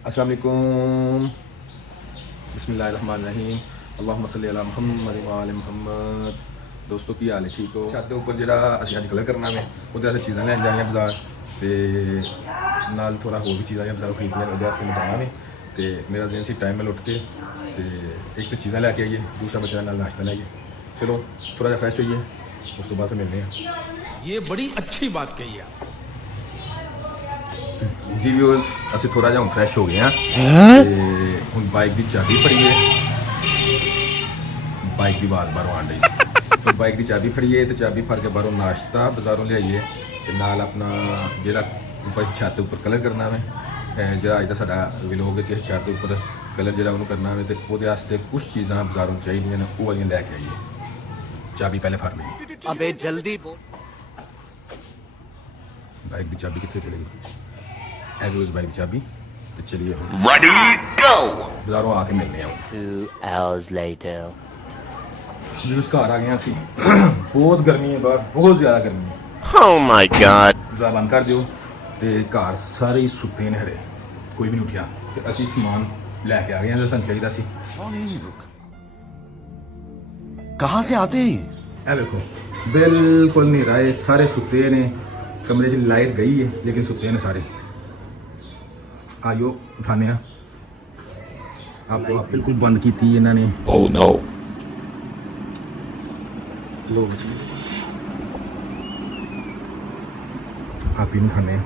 अस्सलाम वालेकुम, बिस्मिल्लाहिर्रहमानिर्रहीम, अल्लाहुम्मा सल्ली अला मुहम्मद व आले मुहम्मद। दोस्तों की हाल है, ठीक हो? छत के उपर जो असीं अज कलर करना वे वो चीज़ां लैन जानियां बाजार ते नाल थोड़ा होर भी चीज़ां बाजार खरीदनियां ने, वास्ते मैं जाना वे ते मेरा दिन सी टाइम में उठ के ते एक तो चीज़ां लैके आइए, दूसरा बच्चे नाल नाश्ता लैइए। चलो थोड़ा जिहा फ्रैश होइए, उस तो बाद मिलने हैं। ये बड़ी अच्छी बात कही है जी व्यूअर्स, असीं थोड़ा जिहा हुण फ्रैश हो गए हैं ते हुण बाइक की चाबी फड़िए, बाइक की आवाज़ बाहरों आन रही सी तो बाइक की चाबी फड़िए तो चाबी फड़ के बाहरों नाश्ता बाजारों लियाइए ते नाल अपना जिहड़ा उपर छत उपर कलर करना वे, जिहड़ा अज दा साडा व्लॉग है कि छत उपर कलर जिहड़ा उहनूं करना वे ते ओहदे वास्ते कुछ चीज़ां बाजारों चाहिदियां ने, ओह वालियां लैके आइए। चाबी पहले फड़ ली, अबे जल्दी बोल। बाइक की चाबी कितने चलेगी? उस बाइक की चाबी तो चलिए बाजारों आके मिलने हैं। 2 hours later. भी उस घर आ गए असी बहुत गर्मी है बाहर, बहुत ज़्यादा गर्मी है। Oh my god. बाजार बंद कर दियो ते घर सारे ही सुते ने हरे, कोई भी नहीं उठिया ते असी समान लैके आ गए हैं जो सानूं चाहिदा सी। कौन है ये लोग? कहाँ से आते हैं ये? ए देखो बिल्कुल न्हेरा है, सारे सुते ने, कमरे से लाइट गई है लेकिन सुते ने सारे। आयो उठाने आपको बिल्कुल बंद की थी इन्होंने। Oh no. लो जी आप ही खाने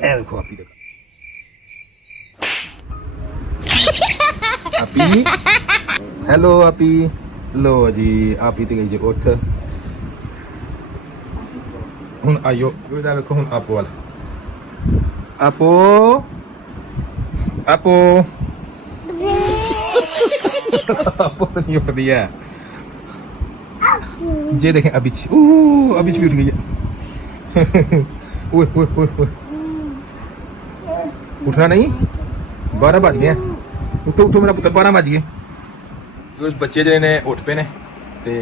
देखो आप ही देखो आपी, हेलो आपी, लो जी आप ही तो गई जी उठ। हुण आइयो देखो हुण आपो वाल आपो आपो आपो तो नहीं उठती है। जे देखें अभी अभी भी उठ गई है। ओए ओए ओए ओए, उठना नहीं, 12 बज गए। उठो उठो मेरा पुत्र, 12 बज गए। उस बच्चे जो ने उठ पे ने ते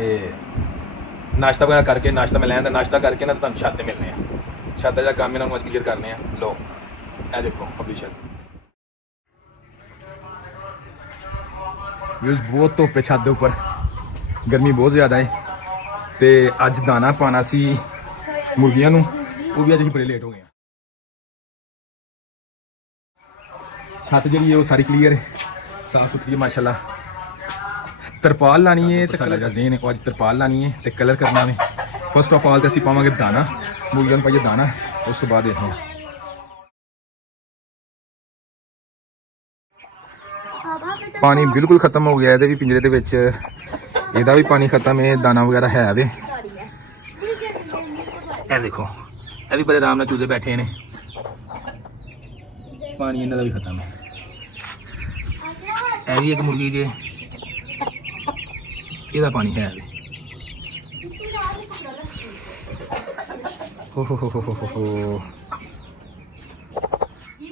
नाश्ता वगैरह करके, नाश्ता मैं लैंदा नाश्ता करके ना तुम छत मिलने हैं। छत का काम इन्होंने अज क्लीयर करने हैं। लो ए देखो अपनी छत बहुत धुप्प है छत के उपर, गर्मी बहुत ज़्यादा है ते अज दाना पाना सी मुर्गियां नूं, वो भी अज बड़े लेट हो गए। छत जी है वो सारी क्लीयर है, साफ सुथरी है माशाल्लाह। तरपाल लानी है तो कलर जेन है, अज तरपाल लानी है तो कलर करना है। फर्स्ट ऑफ ऑल तो असीं पावांगे दाना, मुर्गियां पाइए दाना, उस तो बाद देखने पानी बिल्कुल खत्म हो गया है भी पिंजरे दे विच, ਇਹਦਾ भी पानी खत्म है, दाना वगैरह है वे। ए देखो ये भी बड़े आराम नाल चूजे बैठे ने, पानी इन्हां दा भी खत्म है। ए भी एक मुर्गी जे, ਇਹਦਾ पानी है वे। हो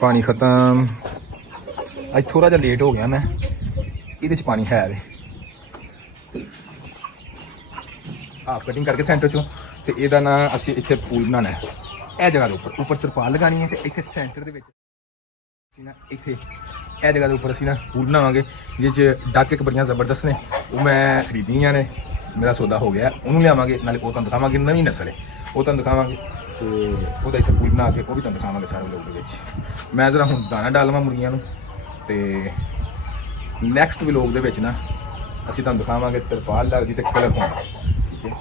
पानी खत्म। अज थोड़ा जिहा लेट हो गया मैं, ਇਹਦੇ ਚ पानी है वे। हाफ कटिंग करके सेंटर चो तो ਇਹਦਾ ना ਅਸੀਂ ਇੱਥੇ ਪੂਲ ਬਣਾਉਣਾ ਹੈ। ਇਹ ਜਗ੍ਹਾ ਦੇ ਉੱਪਰ ਤਰਪਾਲ ਲਗਾਣੀ ਹੈ ਤੇ ਇੱਥੇ ਸੈਂਟਰ ਦੇ ਵਿੱਚ ਅਸੀਂ ਨਾ ਇੱਥੇ ਇਹ ਜਗ੍ਹਾ ਦੇ ਉੱਪਰ ਅਸੀਂ ਨਾ ਪੂਲ ਬਣਾਵਾਂਗੇ, ਜਿਸ 'ਚ ਡੱਕ ਇੱਕ ਬੜੀਆਂ ਜ਼ਬਰਦਸਤ ਨੇ, ਉਹ ਮੈਂ ਖਰੀਦੀਆਂ ਨੇ, ਮੇਰਾ ਸੌਦਾ ਹੋ ਗਿਆ। ਉਹਨੂੰ ਲਿਆਵਾਂਗੇ, ਨਾਲੇ ਉਹ ਤੁਹਾਨੂੰ ਦਿਖਾਵਾਂਗੇ, ਨਵੀਂ ਨਸਲ ਹੈ ਉਹ ਤੁਹਾਨੂੰ ਦਿਖਾਵਾਂਗੇ ਤੇ ਉਹਦਾ ਇੱਥੇ ਪੂਲ ਬਣਾ ਕੇ ਉਹ ਵੀ ਤੁਹਾਨੂੰ ਦਿਖਾਵਾਂਗੇ ਸਾਰੇ ਵਲੋਗ ਦੇ ਵਿੱਚ। ਮੈਂ ਜ਼ਰਾ ਹੁਣ ਦਾਣਾ ਡਾਲਵਾਂ ਮੁਰਗੀਆਂ ਨੂੰ ਤੇ ਨੈਕਸਟ ਵਲੋਗ ਦੇ ਵਿੱਚ ਨਾ ਅਸੀਂ ਤੁਹਾਨੂੰ ਦਿਖਾਵਾਂਗੇ ਤਰਪਾਲ ਲੱਗਦੀ ਤੇ ਕਲਰ ਹੋਣਾ। ਠੀਕ ਹੈ।